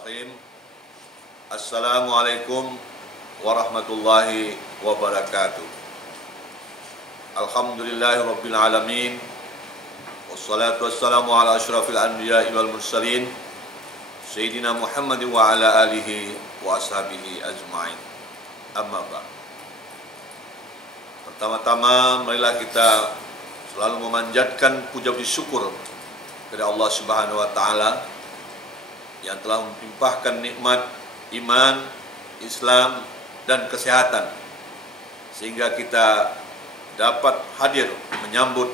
Bismillahirrahmanirrahim. Assalamualaikum warahmatullahi wabarakatuh. Alhamdulillahirabbil alamin. Wassalatu wassalamu ala asyrafil anbiya'i wal mursalin Sayyidina Muhammad wa ala alihi wa ashabihi ajma'in. Amma ba'd. Pertama-tama marilah kita selalu memanjatkan puja puji syukur kepada Allah Subhanahu wa taala yang telah melimpahkan nikmat iman, Islam dan kesehatan sehingga kita dapat hadir menyambut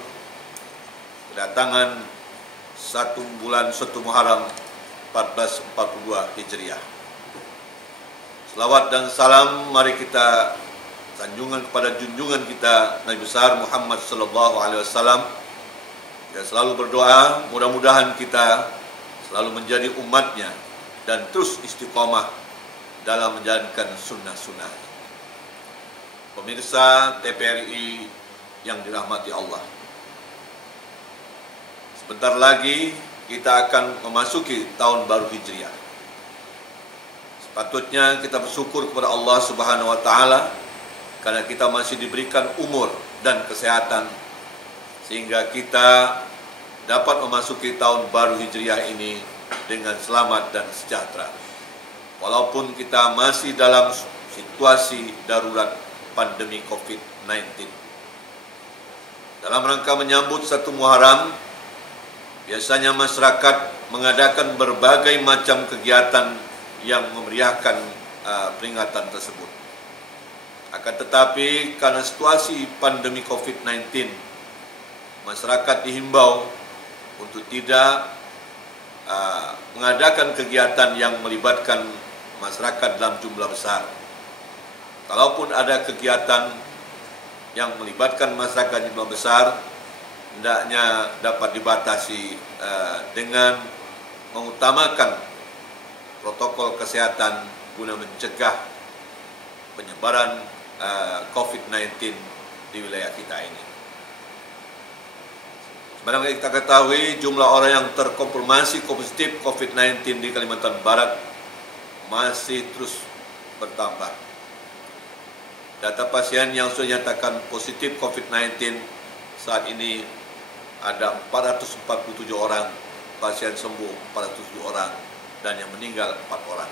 kedatangan 1 bulan 1 Muharram 1442 Hijriah. Selawat dan salam mari kita sanjungan kepada junjungan kita Nabi besar Muhammad sallallahu alaihi wasallam. Kita selalu berdoa mudah-mudahan kita selalu menjadi umatnya dan terus istiqomah dalam menjalankan sunnah-sunnah. Pemirsa TPRI yang dirahmati Allah, sebentar lagi kita akan memasuki tahun baru Hijriah. Sepatutnya kita bersyukur kepada Allah Subhanahu wa taala karena kita masih diberikan umur dan kesehatan sehingga kita dapat memasuki tahun baru Hijriah ini dengan selamat dan sejahtera. Walaupun kita masih dalam situasi darurat pandemi COVID-19. Dalam rangka menyambut 1 Muharram, biasanya masyarakat mengadakan berbagai macam kegiatan yang memeriahkan peringatan tersebut. Akan tetapi karena situasi pandemi COVID-19, masyarakat dihimbau untuk tidak mengadakan kegiatan yang melibatkan masyarakat dalam jumlah besar. Kalaupun ada kegiatan yang melibatkan masyarakat jumlah besar, hendaknya dapat dibatasi dengan mengutamakan protokol kesehatan guna mencegah penyebaran COVID-19 di wilayah kita ini. Sebenarnya kita ketahui jumlah orang yang terkonfirmasi positif COVID-19 di Kalimantan Barat masih terus bertambah. Data pasien yang sudah dinyatakan positif COVID-19 saat ini ada 447 orang, pasien sembuh 407 orang, dan yang meninggal 4 orang.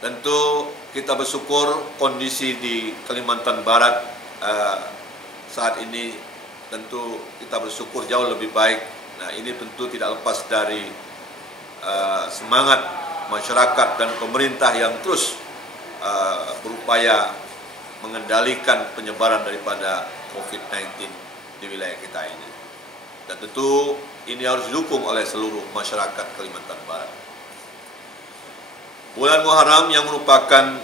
Tentu kita bersyukur kondisi di Kalimantan Barat saat ini tentu kita bersyukur jauh lebih baik. Nah, ini tentu tidak lepas dari semangat masyarakat dan pemerintah yang terus berupaya mengendalikan penyebaran daripada COVID-19 di wilayah kita ini. Dan tentu ini harus didukung oleh seluruh masyarakat Kalimantan Barat. Bulan Muharram yang merupakan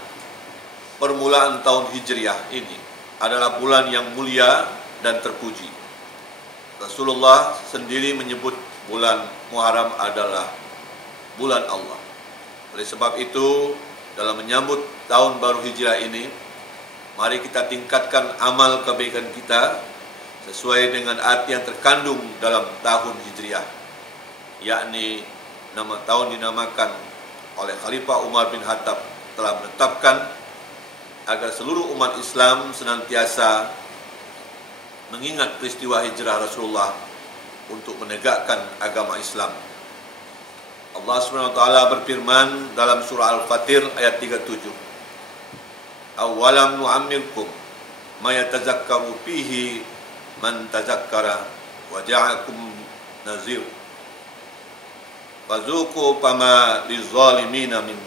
permulaan tahun Hijriah ini adalah bulan yang mulia dan terpuji. Rasulullah sendiri menyebut bulan Muharram adalah bulan Allah. Oleh sebab itu, dalam menyambut tahun baru Hijriah ini, mari kita tingkatkan amal kebaikan kita sesuai dengan arti yang terkandung dalam tahun Hijriah, yakni nama tahun dinamakan oleh Khalifah Umar bin Khattab telah menetapkan agar seluruh umat Islam senantiasa mengingat peristiwa hijrah Rasulullah untuk menegakkan agama Islam. Allah Subhanahu wa taala berfirman dalam surah Al-Fatir ayat 37. Awalam nu'ammirkum ma yatazakkaru fihi man tazakkara wa ja'akum nazir. Fazuqu fama lizalimina min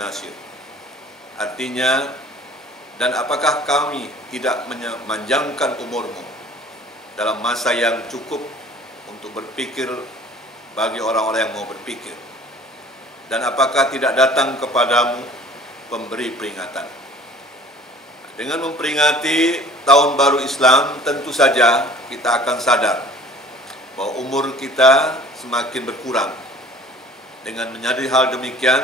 nasir. Artinya, dan apakah kami tidak memanjangkan umurmu dalam masa yang cukup untuk berpikir bagi orang-orang yang mau berpikir? Dan apakah tidak datang kepadamu pemberi peringatan? Dengan memperingati tahun baru Islam, tentu saja kita akan sadar bahwa umur kita semakin berkurang. Dengan menyadari hal demikian,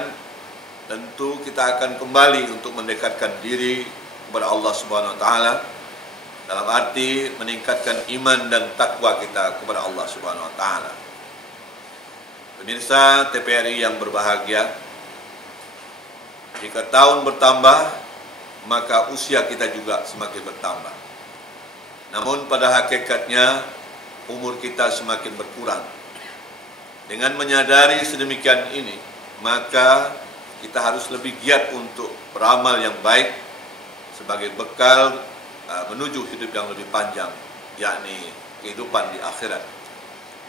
tentu kita akan kembali untuk mendekatkan diri kepada Allah Subhanahu wa taala dalam arti meningkatkan iman dan takwa kita kepada Allah Subhanahu wa taala. Pemirsa TPRI yang berbahagia, jika tahun bertambah, maka usia kita juga semakin bertambah. Namun pada hakikatnya, umur kita semakin berkurang. Dengan menyadari sedemikian ini, maka kita harus lebih giat untuk beramal yang baik sebagai bekal menuju hidup yang lebih panjang, yakni kehidupan di akhirat.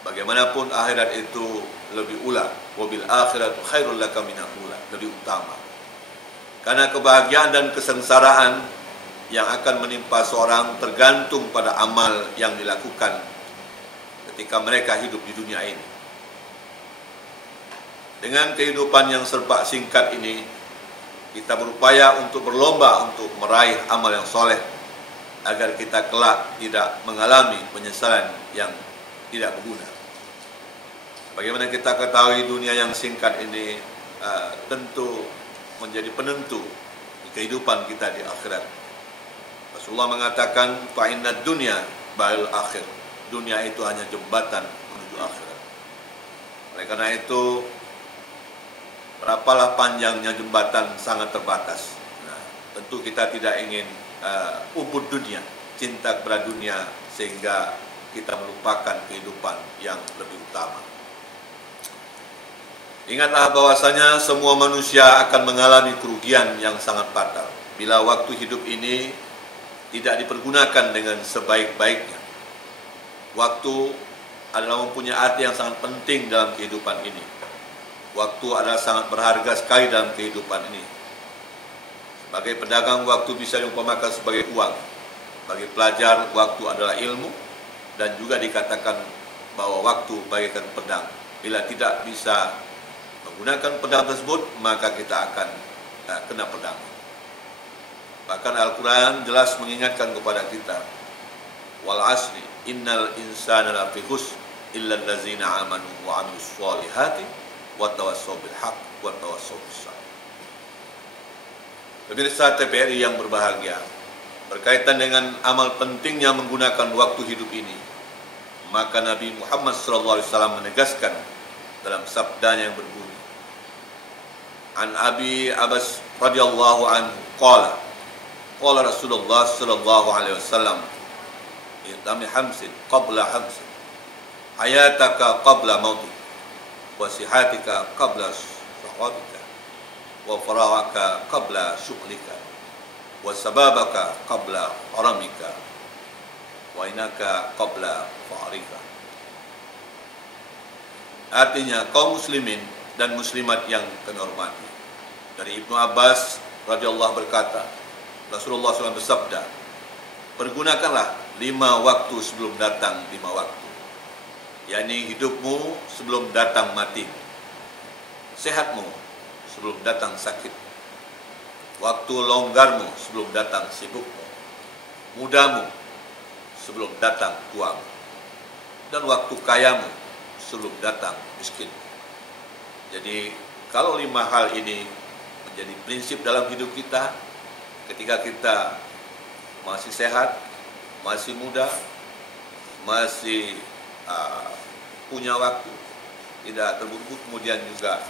Bagaimanapun akhirat itu lebih ula, wabil akhiratu khairul laka minal ula, lebih utama. Karena kebahagiaan dan kesengsaraan yang akan menimpa seorang tergantung pada amal yang dilakukan ketika mereka hidup di dunia ini. Dengan kehidupan yang serba singkat ini, kita berupaya untuk berlomba untuk meraih amal yang soleh, agar kita kelak tidak mengalami penyesalan yang tidak berguna. Bagaimana kita ketahui dunia yang singkat ini tentu menjadi penentu kehidupan kita di akhirat. Rasulullah mengatakan, "Fa'innad dunya ba'il akhir." Dunia itu hanya jembatan menuju akhirat. Oleh karena itu, berapalah panjangnya jembatan sangat terbatas. Nah, tentu kita tidak ingin ubud dunia, cinta kepada dunia, sehingga kita melupakan kehidupan yang lebih utama. Ingatlah bahwasanya semua manusia akan mengalami kerugian yang sangat fatal bila waktu hidup ini tidak dipergunakan dengan sebaik-baiknya. Waktu adalah mempunyai arti yang sangat penting dalam kehidupan ini. Waktu adalah sangat berharga sekali dalam kehidupan ini. Sebagai pedagang, waktu bisa diumpamakan sebagai uang. Bagi pelajar, waktu adalah ilmu. Dan juga dikatakan bahwa waktu bagaikan pedang. Bila tidak bisa menggunakan pedang tersebut, maka kita akan kena pedang. Bahkan Al-Quran jelas mengingatkan kepada kita, wal asri innal insana lafi khusr illa allazina amanu wa amilus solihati wa tawassaw bil haqq wa tawassaw bis sabr. Pemirsa TPRI yang berbahagia, berkaitan dengan amal pentingnya menggunakan waktu hidup ini, maka Nabi Muhammad SAW menegaskan dalam sabdanya yang berbunyi, An Abi Abbas radhiyallahu anhu qala Rasulullah sallallahu alaihi wasallam, "Itami hamsin qabla hamsin, hayataka qabla mautik, wa sihatika qabla saqatika, wa faragaka qabla syughlika, wa sababaka qabla haramika, wa inaka qabla fa'rika." Artinya, kaum muslimin dan muslimat yang kami hormati, dari Ibnu Abbas radhiyallahu berkata, Rasulullah SAW bersabda, pergunakanlah 5 waktu sebelum datang 5 waktu, yakni hidupmu sebelum datang mati, sehatmu sebelum datang sakit, waktu longgarmu sebelum datang sibukmu, mudamu sebelum datang tuamu, dan waktu kayamu sebelum datang miskin. Jadi kalau 5 hal ini menjadi prinsip dalam hidup kita, ketika kita masih sehat, masih muda, masih punya waktu, tidak terburu-buru, kemudian juga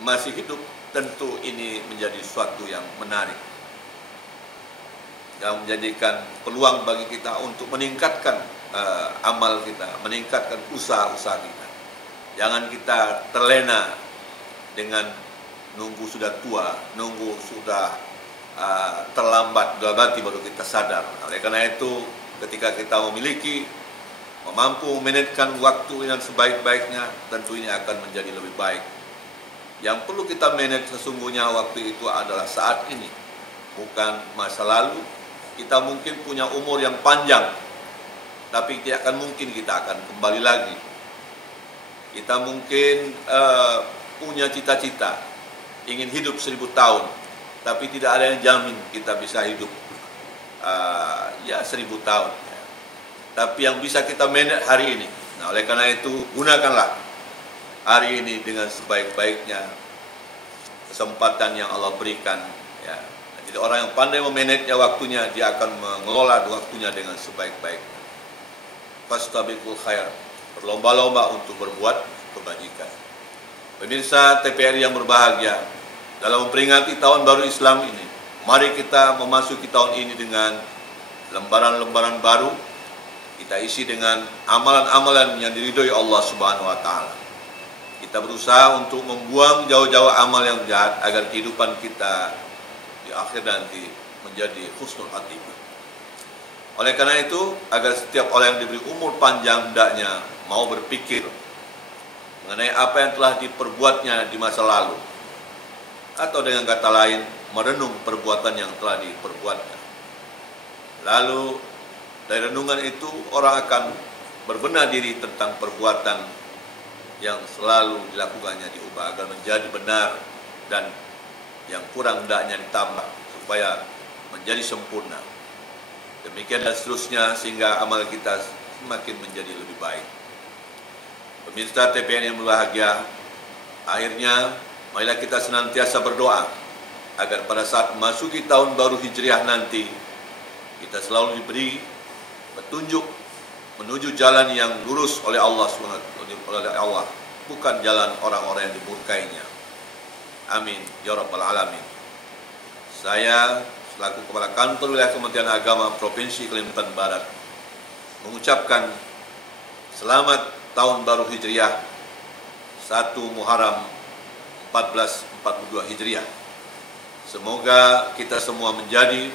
masih hidup, tentu ini menjadi suatu yang menarik, yang menjadikan peluang bagi kita untuk meningkatkan amal kita, meningkatkan usaha-usaha kita. Jangan kita terlena dengan nunggu sudah tua, nunggu sudah terlambat, mati baru kita sadar. Oleh karena itu, ketika kita mampu memanage waktu yang sebaik-baiknya, tentu ini akan menjadi lebih baik. Yang perlu kita manage sesungguhnya waktu itu adalah saat ini, bukan masa lalu. Kita mungkin punya umur yang panjang, tapi tidak akan mungkin kita akan kembali lagi. Kita mungkin punya cita-cita, ingin hidup 1000 tahun, tapi tidak ada yang jamin kita bisa hidup 1000 tahun. Tapi yang bisa kita manage hari ini. Nah, oleh karena itu, gunakanlah hari ini dengan sebaik-baiknya kesempatan yang Allah berikan. Ya. Jadi orang yang pandai memanage waktunya, dia akan mengelola waktunya dengan sebaik-baiknya. Fastabiqul khair, berlomba-lomba untuk berbuat kebajikan. Pemirsa TPRI yang berbahagia, dalam memperingati tahun baru Islam ini, mari kita memasuki tahun ini dengan lembaran-lembaran baru. Kita isi dengan amalan-amalan yang diridhoi Allah Subhanahu wa taala. Kita berusaha untuk membuang jauh-jauh amal yang jahat agar kehidupan kita di akhir nanti menjadi husnul khatimah. Oleh karena itu, agar setiap orang yang diberi umur panjang hendaknya mau berpikir mengenai apa yang telah diperbuatnya di masa lalu, atau dengan kata lain, merenung perbuatan yang telah diperbuatnya. Lalu dari renungan itu orang akan berbenah diri tentang perbuatan yang selalu dilakukannya, diubah agar menjadi benar, dan yang kurang hendaknya ditambah supaya menjadi sempurna. Demikian dan seterusnya sehingga amal kita semakin menjadi lebih baik. Pemirsa TPN yang berbahagia, akhirnya marilah kita senantiasa berdoa agar pada saat memasuki tahun baru Hijriah nanti kita selalu diberi petunjuk menuju jalan yang lurus oleh Allah bukan jalan orang-orang yang dimurkainya. Amin ya rabbal alamin. Saya selaku Kepala Kantor Wilayah Kementerian Agama Provinsi Kalimantan Barat mengucapkan selamat tahun baru Hijriah 1 Muharram 1442 Hijriah. Semoga kita semua menjadi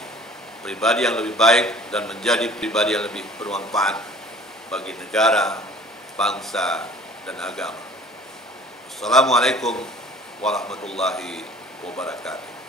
pribadi yang lebih baik dan menjadi pribadi yang lebih bermanfaat bagi negara, bangsa, dan agama. Assalamualaikum warahmatullahi wabarakatuh.